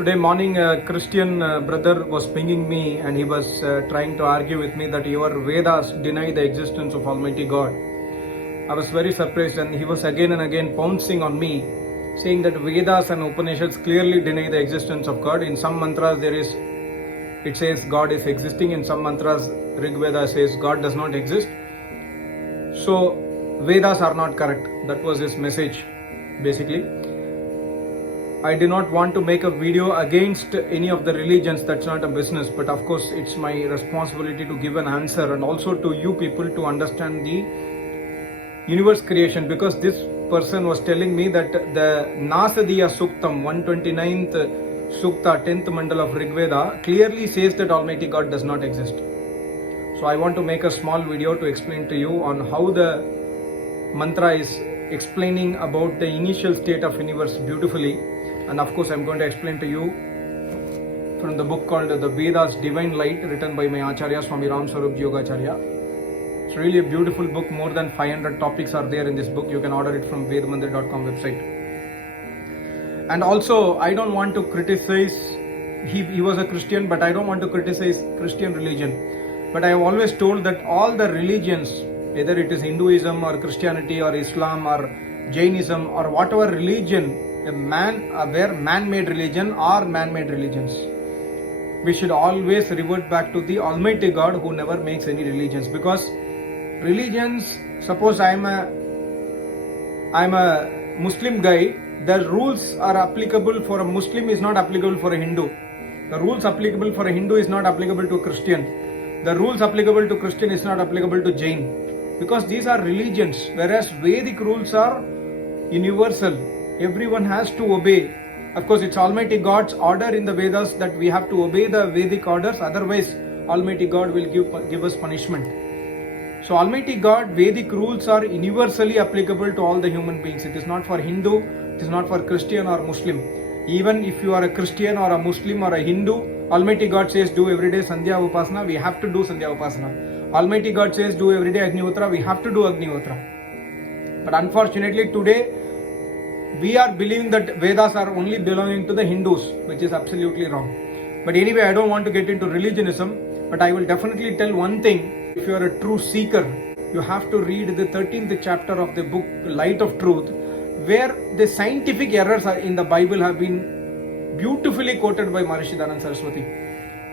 Today morning, a Christian brother was pinging me and he was trying to argue with me that your Vedas deny the existence of Almighty God. I was very surprised and he was again and again pouncing on me, saying that Vedas and Upanishads clearly deny the existence of God. In some mantras it says God is existing. In some mantras, Rigved says God does not exist. So Vedas are not correct. That was his message basically. I did not want to make a video against any of the religions, that's not a business, but of course it's my responsibility to give an answer and also to you people to understand the universe creation, because this person was telling me that the Nasadiya Suktam 129th Sukta 10th mandal of Rigveda clearly says that Almighty God does not exist. So I want to make a small video to explain to you on how the mantra is explaining about the initial state of universe beautifully. And of course, I'm going to explain to you from the book called The Vedas Divine Light, written by my Acharya Swami Ram Swarup Yogacharya. It's really a beautiful book. More than 500 topics are there in this book. You can order it from vedmandir.com website. And also, I don't want to criticize, he was a Christian, but I don't want to criticize Christian religion. But I have always told that all the religions, whether it is Hinduism or Christianity or Islam or Jainism or whatever religion, were man-made religion or man-made religions, we should always revert back to the Almighty God who never makes any religions. Because religions, suppose I am a Muslim guy, the rules are applicable for a Muslim is not applicable for a Hindu. The rules applicable for a Hindu is not applicable to a Christian. The rules applicable to Christian is not applicable to Jain. Because these are religions, whereas Vedic rules are universal. Everyone has to obey. Of course, it's Almighty God's order in the Vedas that we have to obey the Vedic orders, otherwise Almighty God will give us punishment. So Almighty God, Vedic rules are universally applicable to all the human beings. It is not for Hindu, it is not for Christian or Muslim. Even if you are a Christian or a Muslim or a Hindu, Almighty God says do everyday Sandhya Upasana, we have to do Sandhya Upasana. Almighty God says do everyday Agnihotra, we have to do Agnihotra. But unfortunately today, we are believing that Vedas are only belonging to the Hindus, which is absolutely wrong. But anyway, I don't want to get into religionism, but I will definitely tell one thing. If you are a true seeker, you have to read the 13th chapter of the book Light of Truth, where the scientific errors in the Bible have been beautifully quoted by Maharishi Dayananda Saraswati.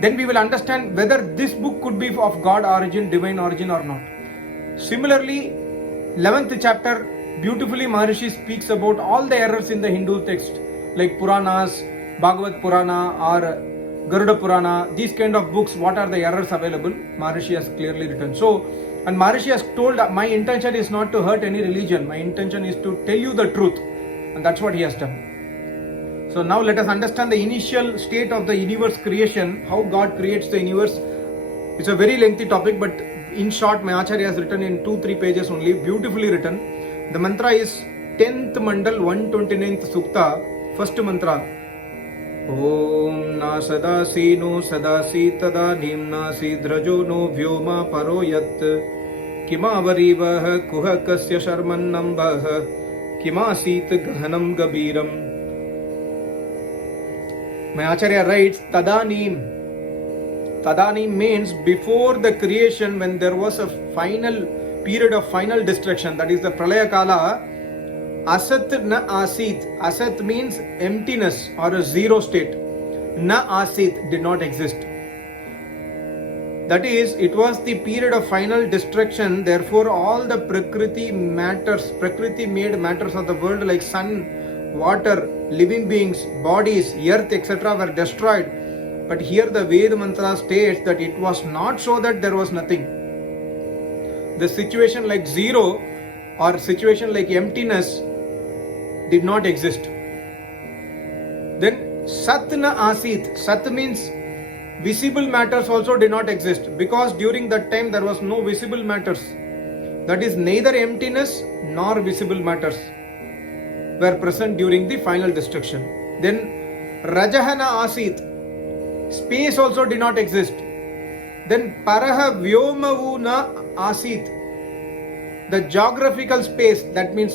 Then we will understand whether this book could be of God origin, divine origin or not. Similarly, 11th chapter, beautifully Maharishi speaks about all the errors in the Hindu text, like Puranas, Bhagavad Purana or Garuda Purana, these kind of books, what are the errors available? Maharishi has clearly written. So, and Maharishi has told, my intention is not to hurt any religion, my intention is to tell you the truth, and that's what he has done. So now let us understand the initial state of the universe creation, how God creates the universe. It's a very lengthy topic, but in short, my Acharya has written in 2-3 pages only, beautifully written. The mantra is 10th mandal 129th sukta, first mantra. Om na sadasi no sadasi tada nimna sidrajo no vyoma paroyat kimavarivah kuhakasya sharmannambah kimasit gahanam gabiram. My Acharya writes Tadanim. Tadanim means before the creation, when there was a final period of final destruction, that is the Pralaya Kala, Asat na Asit. Asat means emptiness or a zero state. Na Asit did not exist. That is, it was the period of final destruction. Therefore, all the Prakriti matters, Prakriti made matters of the world like sun, water, living beings, bodies, earth, etc. were destroyed. But here the Veda mantra states that it was not so that there was nothing. The situation like zero or situation like emptiness did not exist. Then Sat na Asit. Sat means visible matters also did not exist, because during that time there was no visible matters. That is, neither emptiness nor visible matters were present during the final destruction. Then Rajahana Asit. Space also did not exist. Then Paraha Vyomavu na Asit. The geographical space, that means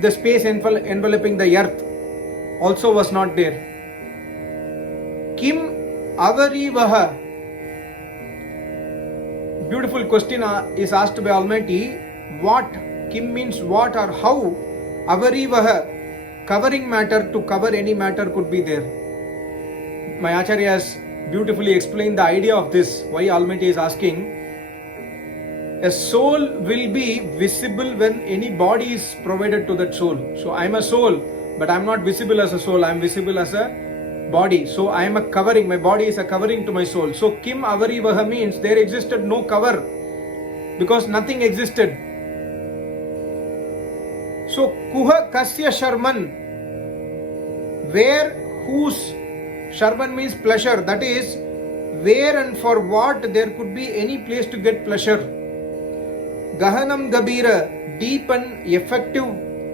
the space enveloping the earth, also was not there. Kim avarivaha. Beautiful question is asked by Almighty. What? Kim means what or how? Avarivaha. Covering matter, to cover any matter could be there. My Acharya has beautifully explained the idea of this. Why Almighty is asking. A soul will be visible when any body is provided to that soul. So I am a soul, but I am not visible as a soul. I am visible as a body. So I am a covering. My body is a covering to my soul. So Kim Avarivaha means there existed no cover because nothing existed. So Kuha Kasya Sharman, where, whose, Sharman means pleasure. That is, where and for what there could be any place to get pleasure. Gahanam Gabira, deep and effective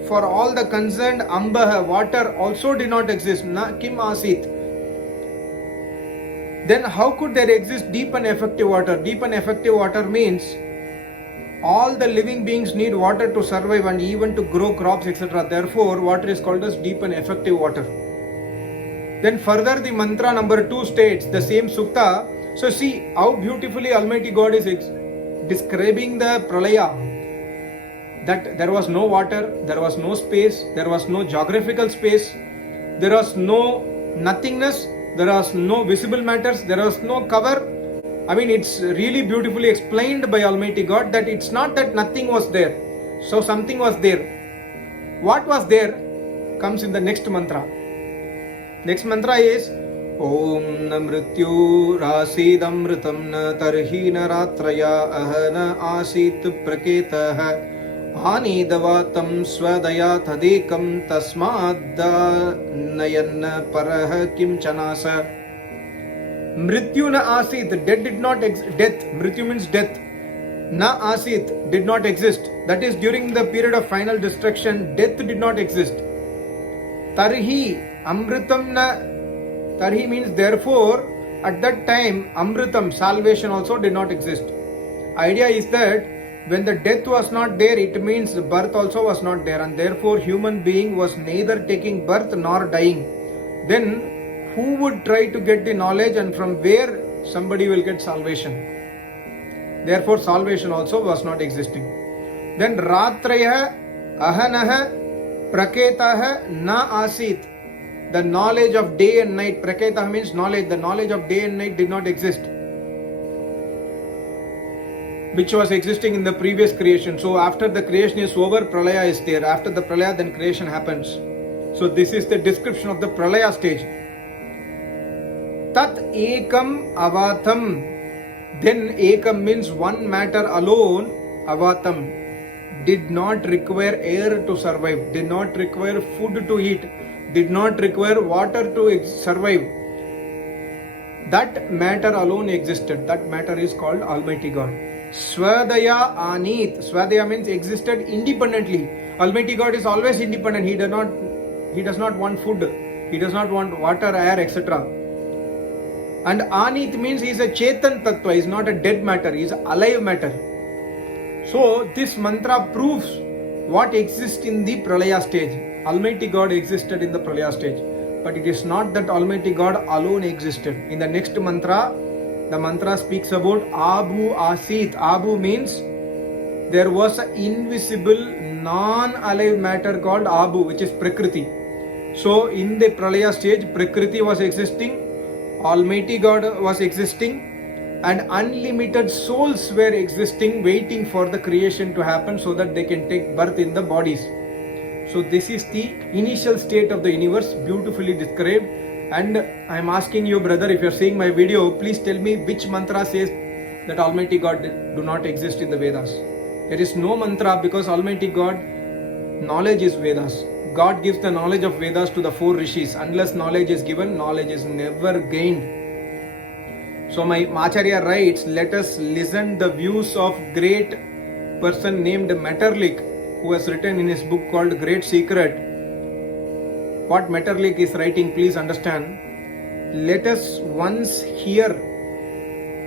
for all the concerned. Ambaha, water also did not exist. Na Kim Asit. Then how could there exist deep and effective water? Deep and effective water means all the living beings need water to survive and even to grow crops, etc. Therefore, water is called as deep and effective water. Then further the mantra number 2 states the same sukta. So see how beautifully Almighty God is describing the pralaya. That there was no water, there was no space, there was no geographical space, there was no nothingness, there was no visible matters, there was no cover. I mean, it's really beautifully explained by Almighty God that it's not that nothing was there. So something was there. What was there comes in the next mantra. Next mantra is Om Namrityu Rasidamritam Na Tarhi Naratraya Ahana Asit Praketaha Anidavatam Swadaya Tadekam Tasmadda Nayan Paraha Kim Chanasa. Mrityu na asit, death did not exist. Death, Mrityu means death. Na asit, did not exist. That is, during the period of final destruction, death did not exist. Tarhi, Amritam na. Tarhi means therefore, at that time, Amritam, salvation also did not exist. Idea is that when the death was not there, it means birth also was not there, and therefore human being was neither taking birth nor dying. Then who would try to get the knowledge, and from where somebody will get salvation? Therefore salvation also was not existing. Then Ratraya Ahanaha Praketaha Na Asit. The knowledge of day and night, Praketaha means knowledge, the knowledge of day and night did not exist, which was existing in the previous creation. So after the creation is over, Pralaya is there. After the Pralaya, then creation happens. So this is the description of the Pralaya stage. Tat ekam avatam. Then ekam means one matter alone. Avatam did not require air to survive, did not require food to eat, did not require water to survive. That matter alone existed. That matter is called Almighty God. Swadaya Anit. Swadaya means existed independently. Almighty God is always independent. He does not want food. He does not want water, air, etc. And Anit means he is a Chetan Tattva. He is not a dead matter. He is alive matter. So this mantra proves what exists in the Pralaya stage. Almighty God existed in the Pralaya stage. But it is not that Almighty God alone existed. In the next mantra, the mantra speaks about Abu Asit. Abu means there was an invisible, non-alive matter called Abu, which is Prakriti. So in the Pralaya stage, Prakriti was existing, Almighty God was existing, and unlimited souls were existing, waiting for the creation to happen so that they can take birth in the bodies. So this is the initial state of the universe, beautifully described. And I am asking you, brother, if you are seeing my video, please tell me which mantra says that Almighty God do not exist in the Vedas. There is no mantra, because Almighty God, knowledge is Vedas. God gives the knowledge of Vedas to the 4 rishis. Unless knowledge is given, knowledge is never gained. So my Acharya writes, let us listen the views of great person named Metterlich, who has written in his book called Great Secret. What Metterlich is writing, please understand. Let us once hear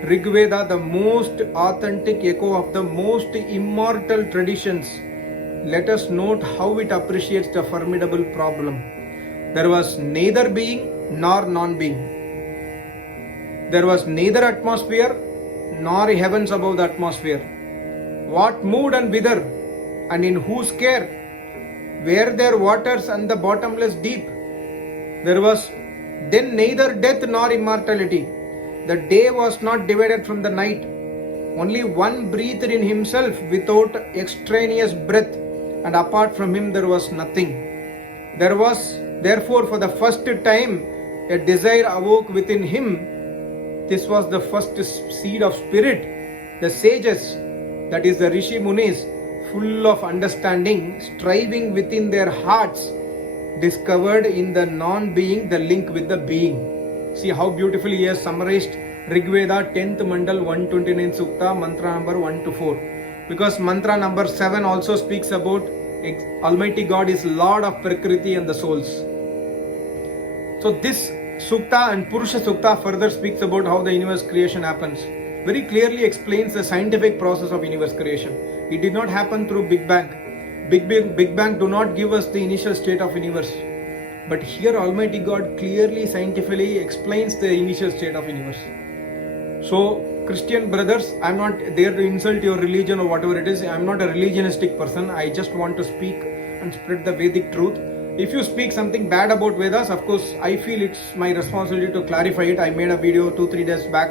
Rigveda, the most authentic echo of the most immortal traditions. Let us note how it appreciates the formidable problem. There was neither being nor non-being. There was neither atmosphere nor heavens above the atmosphere. What moved and whither, and in whose care? Were there waters and the bottomless deep? There was then neither death nor immortality. The day was not divided from the night. Only one breathed in himself without extraneous breath, and apart from him there was nothing. There was therefore for the first time a desire awoke within him. This was the first seed of spirit. The sages, that is the Rishi Munis, full of understanding, striving within their hearts, discovered in the non-being the link with the being. See how beautifully he has summarized Rigveda 10th Mandal 129 Sukta, mantra number 1 to 4. Because mantra number 7 also speaks about Almighty God is Lord of Prakriti and the souls. So this Sukta and Purusha Sukta further speaks about how the universe creation happens. Very clearly explains the scientific process of universe creation. It did not happen through Big Bang. Big Bang do not give us the initial state of universe. But here Almighty God clearly scientifically explains the initial state of universe. So Christian brothers, I am not there to insult your religion or whatever it is. I am not a religionistic person. I just want to speak and spread the Vedic truth. If you speak something bad about Vedas, of course, I feel it's my responsibility to clarify it. I made a video 2-3 days back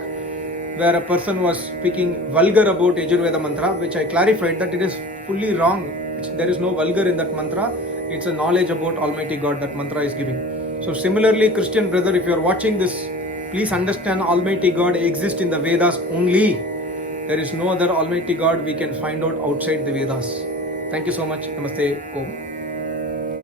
where a person was speaking vulgar about Yajurveda mantra, which I clarified that it is fully wrong. There is no vulgar in that mantra. It's a knowledge about Almighty God that mantra is giving. So similarly, Christian brother, if you are watching this, please understand Almighty God exists in the Vedas only. There is no other Almighty God we can find out outside the Vedas. Thank you so much. Namaste. Om.